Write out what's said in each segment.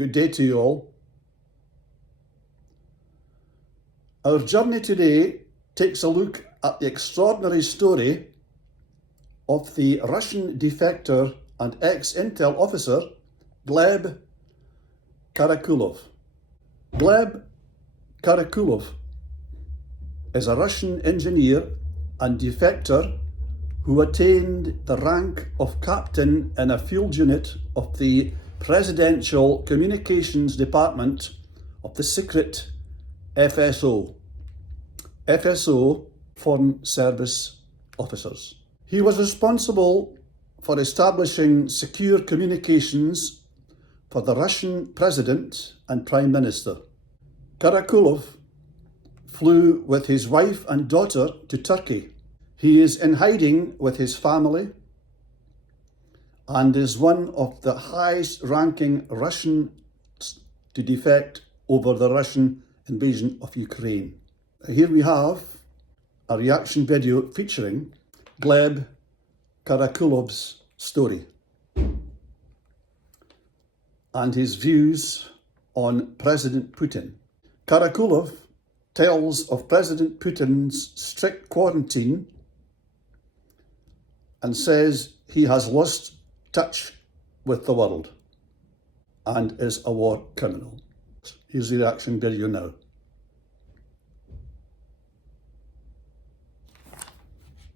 Good day to you all. Our journey today takes a look at the extraordinary story of the Russian defector and ex-Intel officer Gleb Karakulov. Gleb Karakulov is a Russian engineer and defector who attained the rank of captain in a field unit of the Presidential Communications Department of the secret FSO, Foreign Service Officers. He was responsible for establishing secure communications for the Russian President and Prime Minister. Karakulov flew with his wife and daughter to Turkey. He is in hiding with his family and is one of the highest ranking Russians to defect over the Russian invasion of Ukraine. Here we have a reaction video featuring Gleb Karakulov's story and his views on President Putin. Karakulov tells of President Putin's strict quarantine and says he has lost touch with the world and is a war criminal. Here's the reaction video now.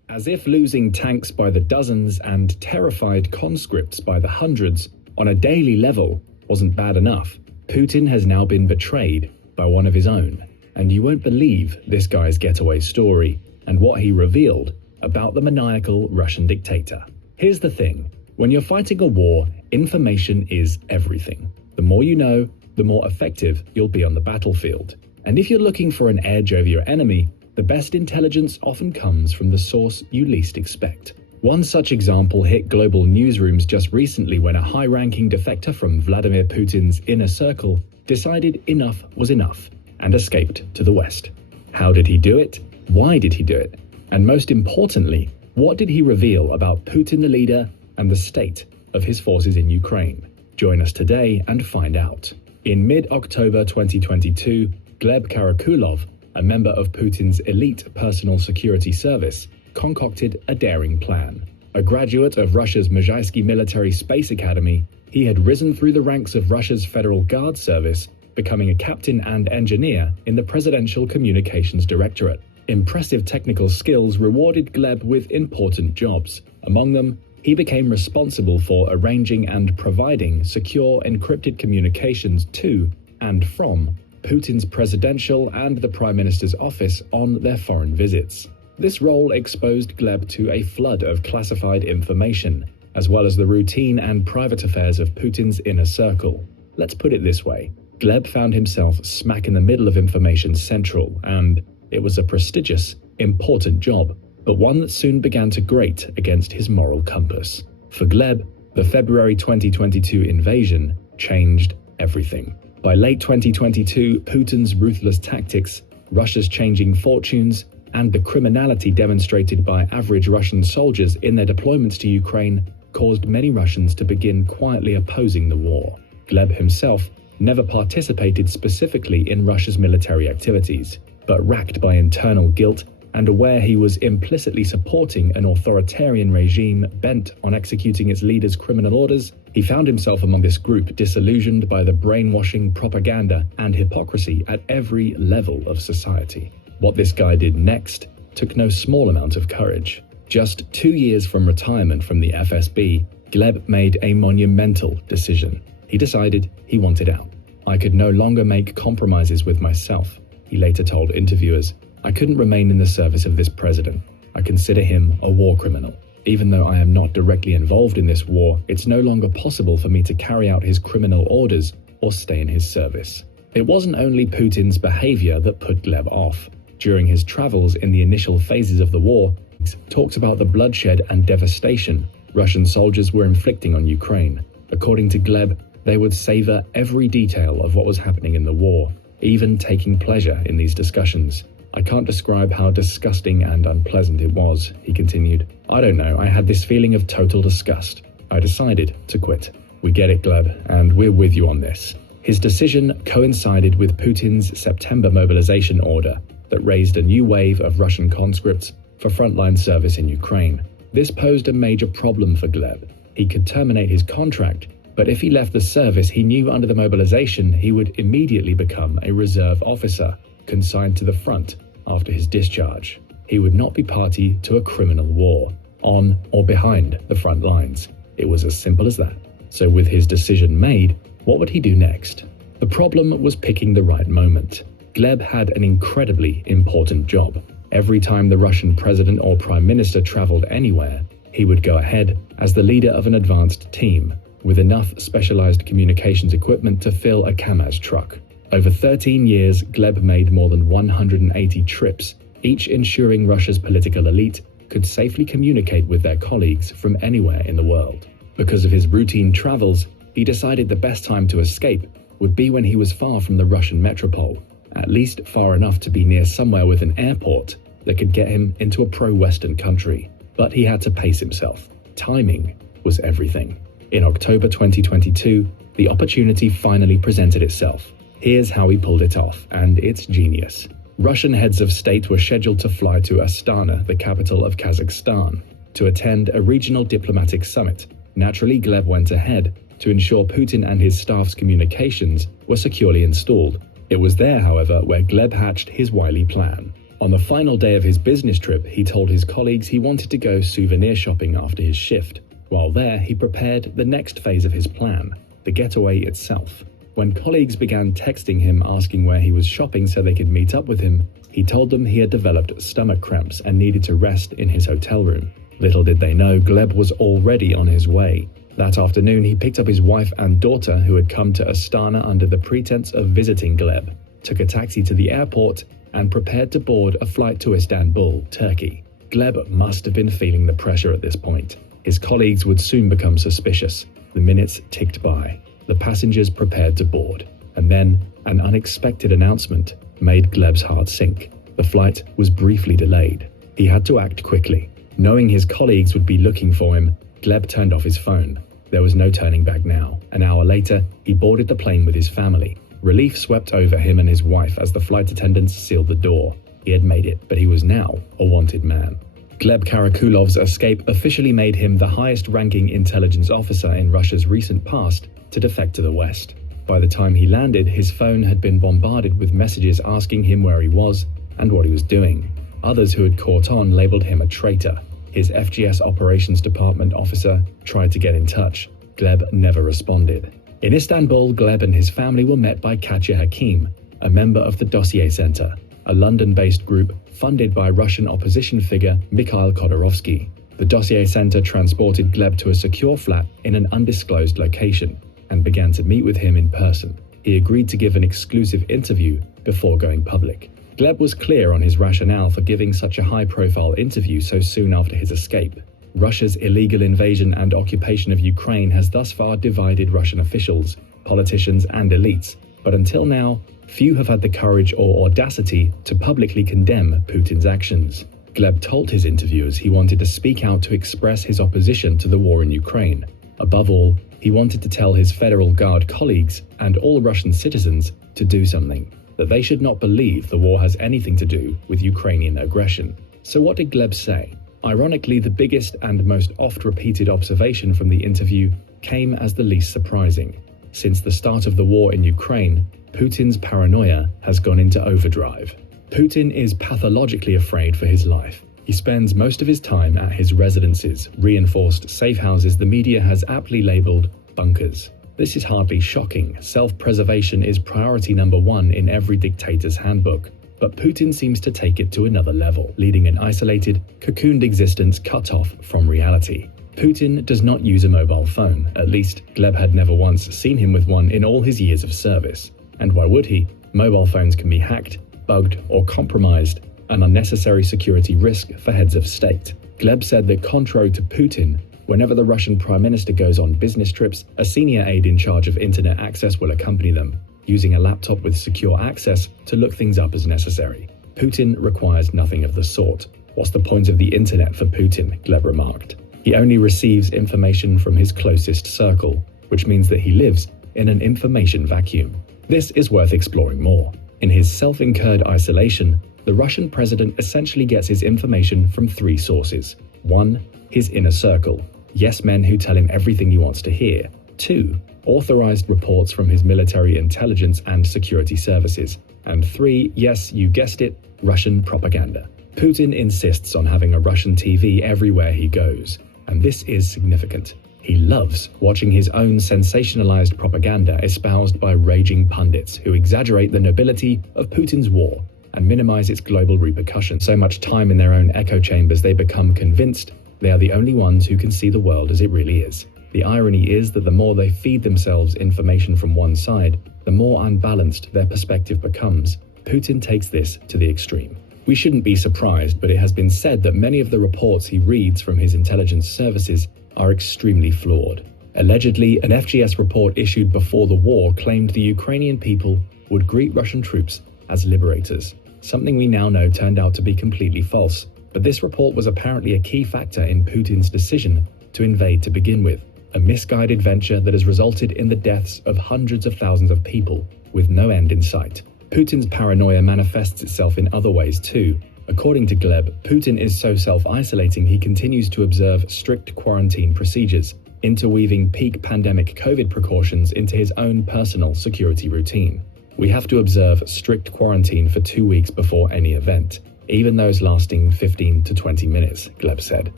As if losing tanks by the dozens and terrified conscripts by the hundreds on a daily level wasn't bad enough, Putin has now been betrayed by one of his own. And you won't believe this guy's getaway story and what he revealed about the maniacal Russian dictator. Here's the thing. When you're fighting a war, information is everything. The more you know, the more effective you'll be on the battlefield. And if you're looking for an edge over your enemy, the best intelligence often comes from the source you least expect. One such example hit global newsrooms just recently when a high-ranking defector from Vladimir Putin's inner circle decided enough was enough and escaped to the West. How did he do it? Why did he do it? And most importantly, what did he reveal about Putin the leader and the state of his forces in Ukraine? Join us today and find out. In mid-October 2022, Gleb Karakulov, a member of Putin's elite personal security service, concocted a daring plan. A graduate of Russia's Mezhaysky Military Space Academy, he had risen through the ranks of Russia's Federal Guard Service, becoming a captain and engineer in the Presidential Communications Directorate. Impressive technical skills rewarded Gleb with important jobs. Among them, he became responsible for arranging and providing secure encrypted communications to and from Putin's presidential and the Prime Minister's office on their foreign visits. This role exposed Gleb to a flood of classified information, as well as the routine and private affairs of Putin's inner circle. Let's put it this way. Gleb found himself smack in the middle of information central, and it was a prestigious, important job, but one that soon began to grate against his moral compass. For Gleb, the February 2022 invasion changed everything. By late 2022, Putin's ruthless tactics, Russia's changing fortunes, and the criminality demonstrated by average Russian soldiers in their deployments to Ukraine caused many Russians to begin quietly opposing the war. Gleb himself never participated specifically in Russia's military activities, but racked by internal guilt and aware he was implicitly supporting an authoritarian regime bent on executing its leaders' criminal orders, he found himself among this group disillusioned by the brainwashing, propaganda, and hypocrisy at every level of society. What this guy did next took no small amount of courage. Just 2 years from retirement from the FSB, Gleb made a monumental decision. He decided he wanted out. "I could no longer make compromises with myself," he later told interviewers. "I couldn't remain in the service of this president. I consider him a war criminal. Even though I am not directly involved in this war, it's no longer possible for me to carry out his criminal orders or stay in his service." It wasn't only Putin's behavior that put Gleb off. During his travels in the initial phases of the war, he talked about the bloodshed and devastation Russian soldiers were inflicting on Ukraine. According to Gleb, they would savor every detail of what was happening in the war, even taking pleasure in these discussions. "I can't describe how disgusting and unpleasant it was," he continued. "I don't know, I had this feeling of total disgust. I decided to quit." "We get it, Gleb, and we're with you on this." His decision coincided with Putin's September mobilization order that raised a new wave of Russian conscripts for frontline service in Ukraine. This posed a major problem for Gleb. He could terminate his contract, but if he left the service, he knew under the mobilization he would immediately become a reserve officer consigned to the front after his discharge. He would not be party to a criminal war, on or behind the front lines. It was as simple as that. So with his decision made, what would he do next? The problem was picking the right moment. Gleb had an incredibly important job. Every time the Russian president or prime minister traveled anywhere, he would go ahead as the leader of an advanced team with enough specialized communications equipment to fill a Kamaz truck. Over 13 years, Gleb made more than 180 trips, each ensuring Russia's political elite could safely communicate with their colleagues from anywhere in the world. Because of his routine travels, he decided the best time to escape would be when he was far from the Russian metropole, at least far enough to be near somewhere with an airport that could get him into a pro-Western country. But he had to pace himself. Timing was everything. In October 2022, the opportunity finally presented itself. Here's how he pulled it off, and it's genius. Russian heads of state were scheduled to fly to Astana, the capital of Kazakhstan, to attend a regional diplomatic summit. Naturally, Gleb went ahead to ensure Putin and his staff's communications were securely installed. It was there, however, where Gleb hatched his wily plan. On the final day of his business trip, he told his colleagues he wanted to go souvenir shopping after his shift. While there, he prepared the next phase of his plan, the getaway itself. When colleagues began texting him asking where he was shopping so they could meet up with him, he told them he had developed stomach cramps and needed to rest in his hotel room. Little did they know, Gleb was already on his way. That afternoon, he picked up his wife and daughter, who had come to Astana under the pretense of visiting Gleb, took a taxi to the airport, and prepared to board a flight to Istanbul, Turkey. Gleb must have been feeling the pressure at this point. His colleagues would soon become suspicious. The minutes ticked by. The passengers prepared to board. And then, an unexpected announcement made Gleb's heart sink. The flight was briefly delayed. He had to act quickly. Knowing his colleagues would be looking for him, Gleb turned off his phone. There was no turning back now. An hour later, he boarded the plane with his family. Relief swept over him and his wife as the flight attendants sealed the door. He had made it, but he was now a wanted man. Gleb Karakulov's escape officially made him the highest-ranking intelligence officer in Russia's recent past to defect to the West. By the time he landed, his phone had been bombarded with messages asking him where he was and what he was doing. Others who had caught on labeled him a traitor. His FGS operations department officer tried to get in touch. Gleb never responded. In Istanbul, Gleb and his family were met by Katya Hakim, a member of the Dossier Center, a London-based group funded by Russian opposition figure Mikhail Khodorkovsky. The Dossier Center transported Gleb to a secure flat in an undisclosed location and began to meet with him in person. He agreed to give an exclusive interview before going public. Gleb was clear on his rationale for giving such a high-profile interview so soon after his escape. Russia's illegal invasion and occupation of Ukraine has thus far divided Russian officials, politicians, and elites, but until now, few have had the courage or audacity to publicly condemn Putin's actions. Gleb told his interviewers he wanted to speak out to express his opposition to the war in Ukraine. Above all, he wanted to tell his Federal Guard colleagues and all Russian citizens to do something, that they should not believe the war has anything to do with Ukrainian aggression. So what did Gleb say? Ironically, the biggest and most oft-repeated observation from the interview came as the least surprising. Since the start of the war in Ukraine, Putin's paranoia has gone into overdrive. Putin is pathologically afraid for his life. He spends most of his time at his residences, reinforced safe houses the media has aptly labeled bunkers. This is hardly shocking. Self-preservation is priority number one in every dictator's handbook. But Putin seems to take it to another level, leading an isolated, cocooned existence cut off from reality. Putin does not use a mobile phone. At least, Gleb had never once seen him with one in all his years of service. And why would he? Mobile phones can be hacked, bugged, or compromised, an unnecessary security risk for heads of state. Gleb said that contrary to Putin, whenever the Russian Prime Minister goes on business trips, a senior aide in charge of internet access will accompany them, using a laptop with secure access to look things up as necessary. Putin requires nothing of the sort. What's the point of the internet for Putin? Gleb remarked. He only receives information from his closest circle, which means that he lives in an information vacuum. This is worth exploring more. In his self-incurred isolation, the Russian president essentially gets his information from three sources. 1. His inner circle. Yes men who tell him everything he wants to hear. 2. Authorized reports from his military intelligence and security services. And 3. Yes, you guessed it, Russian propaganda. Putin insists on having a Russian TV everywhere he goes, and this is significant. He loves watching his own sensationalized propaganda espoused by raging pundits who exaggerate the nobility of Putin's war and minimize its global repercussions. So much time in their own echo chambers they become convinced they are the only ones who can see the world as it really is. The irony is that the more they feed themselves information from one side, the more unbalanced their perspective becomes. Putin takes this to the extreme. We shouldn't be surprised, but it has been said that many of the reports he reads from his intelligence services are extremely flawed. Allegedly, an FGS report issued before the war claimed the Ukrainian people would greet Russian troops as liberators, something we now know turned out to be completely false. But this report was apparently a key factor in Putin's decision to invade to begin with, a misguided venture that has resulted in the deaths of hundreds of thousands of people with no end in sight. Putin's paranoia manifests itself in other ways too. According to Gleb, Putin is so self-isolating he continues to observe strict quarantine procedures, interweaving peak pandemic COVID precautions into his own personal security routine. We have to observe strict quarantine for 2 weeks before any event, even those lasting 15 to 20 minutes, Gleb said.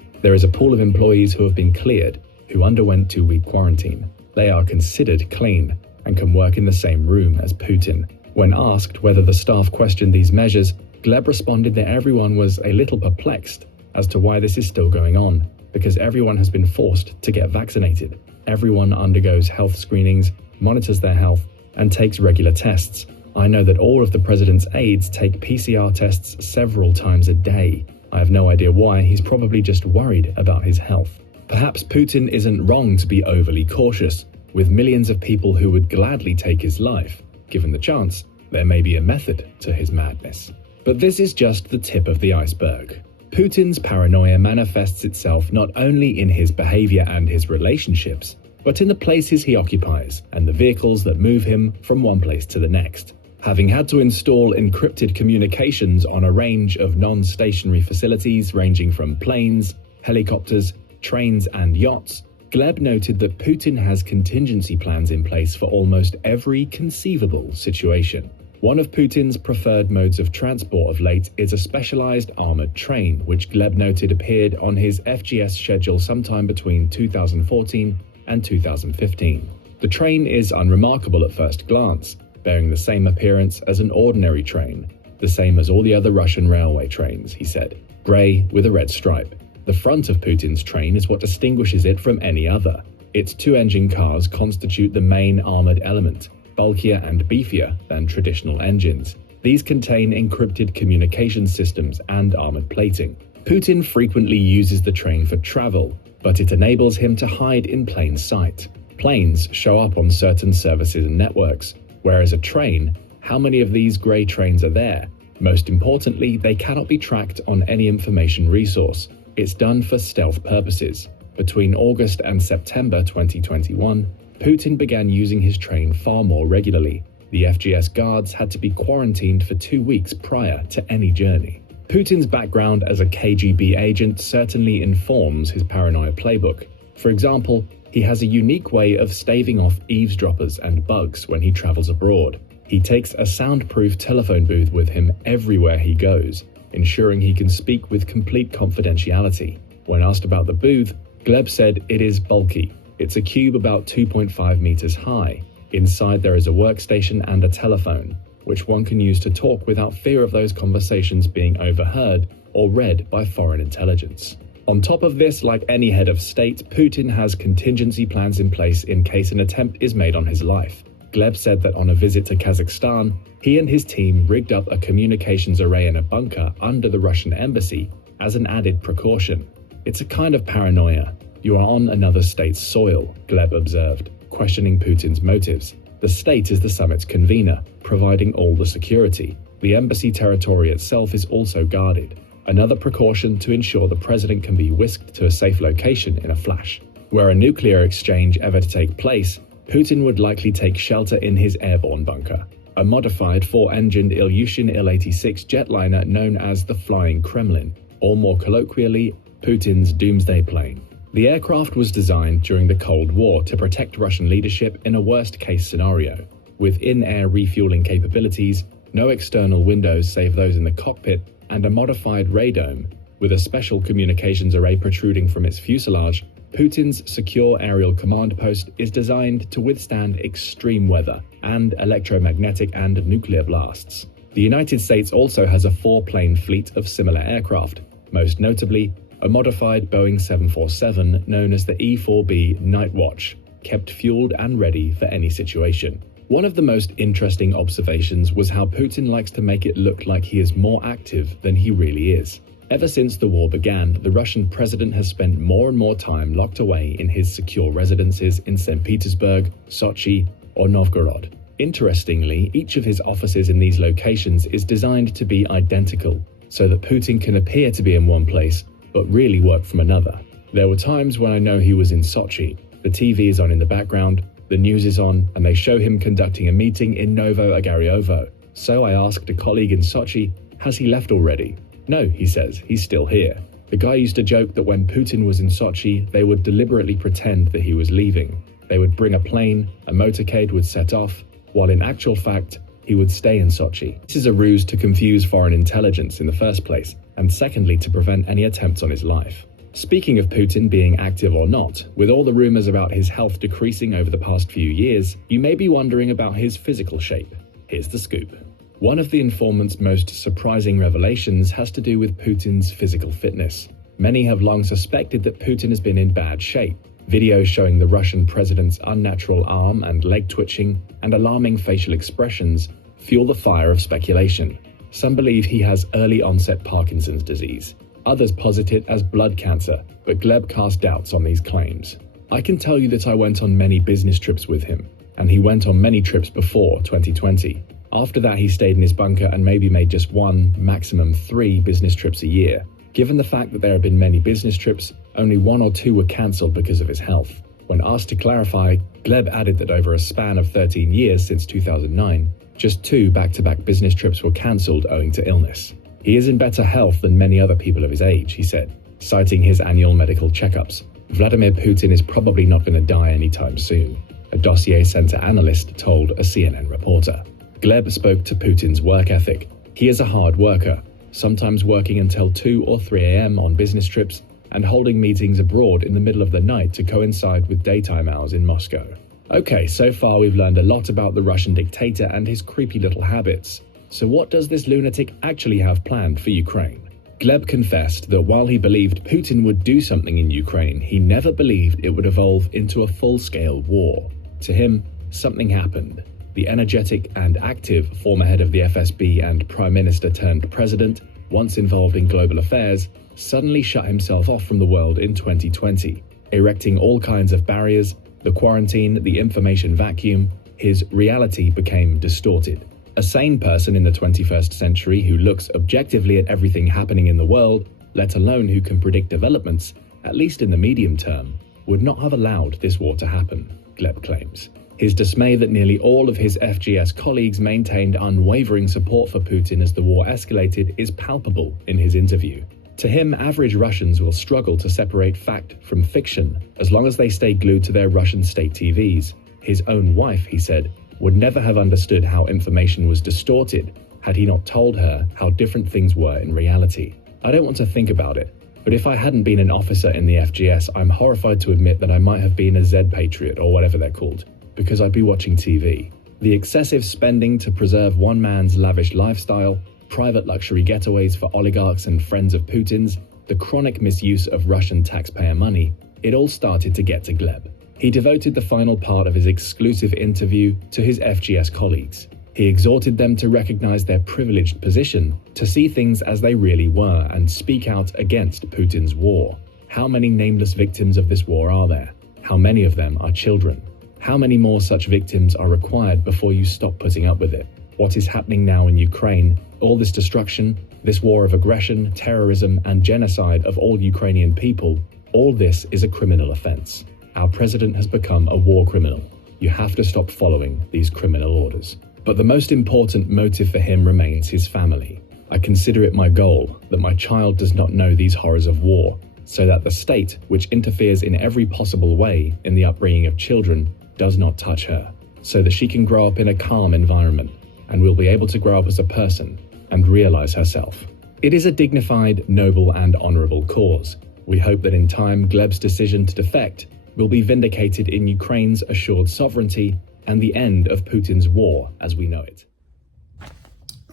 There is a pool of employees who have been cleared, who underwent 2-week quarantine. They are considered clean and can work in the same room as Putin. When asked whether the staff questioned these measures, Gleb responded that everyone was a little perplexed as to why this is still going on, because everyone has been forced to get vaccinated. Everyone undergoes health screenings, monitors their health, and takes regular tests. I know that all of the president's aides take PCR tests several times a day. I have no idea why. He's probably just worried about his health. Perhaps Putin isn't wrong to be overly cautious. With millions of people who would gladly take his life, given the chance, there may be a method to his madness. But this is just the tip of the iceberg. Putin's paranoia manifests itself not only in his behavior and his relationships, but in the places he occupies and the vehicles that move him from one place to the next. Having had to install encrypted communications on a range of non-stationary facilities ranging from planes, helicopters, trains and yachts, Gleb noted that Putin has contingency plans in place for almost every conceivable situation. One of Putin's preferred modes of transport of late is a specialized armored train, which Gleb noted appeared on his FGS schedule sometime between 2014 and 2015. The train is unremarkable at first glance, bearing the same appearance as an ordinary train, the same as all the other Russian railway trains, he said, grey with a red stripe. The front of Putin's train is what distinguishes it from any other. Its two-engine cars constitute the main armored element, bulkier and beefier than traditional engines. These contain encrypted communication systems and armored plating. Putin frequently uses the train for travel, but it enables him to hide in plain sight. Planes show up on certain services and networks, whereas a train, how many of these grey trains are there? Most importantly, they cannot be tracked on any information resource. It's done for stealth purposes. Between August and September 2021, Putin began using his train far more regularly. The FGS guards had to be quarantined for 2 weeks prior to any journey. Putin's background as a KGB agent certainly informs his paranoia playbook. For example, he has a unique way of staving off eavesdroppers and bugs when he travels abroad. He takes a soundproof telephone booth with him everywhere he goes, ensuring he can speak with complete confidentiality. When asked about the booth, Gleb said it is bulky. It's a cube about 2.5 meters high. Inside there is a workstation and a telephone, which one can use to talk without fear of those conversations being overheard or read by foreign intelligence. On top of this, like any head of state, Putin has contingency plans in place in case an attempt is made on his life. Gleb said that on a visit to Kazakhstan, he and his team rigged up a communications array in a bunker under the Russian embassy as an added precaution. It's a kind of paranoia. You are on another state's soil, Gleb observed, questioning Putin's motives. The state is the summit's convener, providing all the security. The embassy territory itself is also guarded, another precaution to ensure the president can be whisked to a safe location in a flash. Were a nuclear exchange ever to take place, Putin would likely take shelter in his airborne bunker, a modified 4-engined Ilyushin Il-86 jetliner known as the Flying Kremlin, or more colloquially, Putin's doomsday plane. The aircraft was designed during the Cold War to protect Russian leadership in a worst-case scenario, with in-air refueling capabilities, no external windows save those in the cockpit, and a modified radome. With a special communications array protruding from its fuselage, Putin's secure aerial command post is designed to withstand extreme weather and electromagnetic and nuclear blasts. The United States also has a 4-plane fleet of similar aircraft, most notably a modified Boeing 747 known as the E-4B Night Watch, kept fueled and ready for any situation. One of the most interesting observations was how Putin likes to make it look like he is more active than he really is. Ever since the war began, the Russian president has spent more and more time locked away in his secure residences in St. Petersburg, Sochi, or Novgorod. Interestingly, each of his offices in these locations is designed to be identical, so that Putin can appear to be in one place, but really work from another. There were times when I know he was in Sochi. The TV is on in the background, the news is on, and they show him conducting a meeting in Novo Ogariovo. So I asked a colleague in Sochi, has he left already? No, he says, he's still here. The guy used to joke that when Putin was in Sochi, they would deliberately pretend that he was leaving. They would bring a plane, a motorcade would set off, while in actual fact, he would stay in Sochi. This is a ruse to confuse foreign intelligence in the first place, and secondly to prevent any attempts on his life. Speaking of Putin being active or not, with all the rumors about his health decreasing over the past few years, you may be wondering about his physical shape. Here's the scoop. One of the informant's most surprising revelations has to do with Putin's physical fitness. Many have long suspected that Putin has been in bad shape. Videos showing the Russian president's unnatural arm and leg twitching and alarming facial expressions fuel the fire of speculation. Some believe he has early-onset Parkinson's disease. Others posit it as blood cancer, but Gleb cast doubts on these claims. I can tell you that I went on many business trips with him, and he went on many trips before 2020. After that, he stayed in his bunker and maybe made just 1, maximum 3 business trips a year. Given the fact that there have been many business trips, only 1 or 2 were cancelled because of his health. When asked to clarify, Gleb added that over a span of 13 years since 2009, just 2 back-to-back business trips were cancelled owing to illness. He is in better health than many other people of his age, he said, citing his annual medical checkups. Vladimir Putin is probably not going to die anytime soon, a dossier center analyst told a CNN reporter. Gleb spoke to Putin's work ethic. He is a hard worker, sometimes working until 2 or 3 a.m. on business trips and holding meetings abroad in the middle of the night to coincide with daytime hours in Moscow. Okay, so far we've learned a lot about the Russian dictator and his creepy little habits. So what does this lunatic actually have planned for Ukraine? Gleb confessed that while he believed Putin would do something in Ukraine, he never believed it would evolve into a full-scale war. To him, something happened. The energetic and active former head of the FSB and prime minister turned president, once involved in global affairs, suddenly shut himself off from the world in 2020, erecting all kinds of barriers, the quarantine, the information vacuum. His reality became distorted. A sane person in the 21st century who looks objectively at everything happening in the world, let alone who can predict developments, at least in the medium term, would not have allowed this war to happen, Gleb claims. His dismay that nearly all of his FGS colleagues maintained unwavering support for Putin as the war escalated is palpable in his interview. To him, average Russians will struggle to separate fact from fiction as long as they stay glued to their Russian state TVs. His own wife, he said, would never have understood how information was distorted had he not told her how different things were in reality. I don't want to think about it, but if I hadn't been an officer in the FGS, I'm horrified to admit that I might have been a Z-Patriot or whatever they're called, because I'd be watching TV. The excessive spending to preserve one man's lavish lifestyle, private luxury getaways for oligarchs and friends of Putin's, the chronic misuse of Russian taxpayer money, it all started to get to Gleb. He devoted the final part of his exclusive interview to his FGS colleagues. He exhorted them to recognize their privileged position, to see things as they really were, and speak out against Putin's war. How many nameless victims of this war are there? How many of them are children? How many more such victims are required before you stop putting up with it? What is happening now in Ukraine, all this destruction, this war of aggression, terrorism, and genocide of all Ukrainian people, all this is a criminal offense. Our president has become a war criminal. you have to stop following these criminal orders. But the most important motive for him remains his family. I consider it my goal that my child does not know these horrors of war, so that the state, which interferes in every possible way in the upbringing of children, does not touch her, so that she can grow up in a calm environment and will be able to grow up as a person and realize herself. It is a dignified, noble, and honorable cause. We hope that in time Gleb's decision to defect will be vindicated in Ukraine's assured sovereignty and the end of Putin's war as we know it.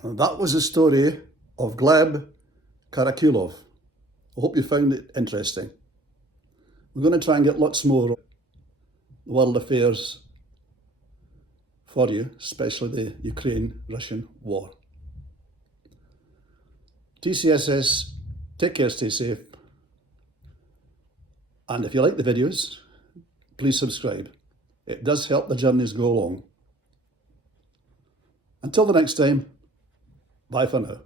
And that was the story of Gleb Karakulov. I hope you found it interesting. We're going to try and get lots more world affairs for you, especially the Ukraine-Russian war. TCSS, take care, stay safe. And if you like the videos, please subscribe. It does help the journeys go along. Until the next time, bye for now.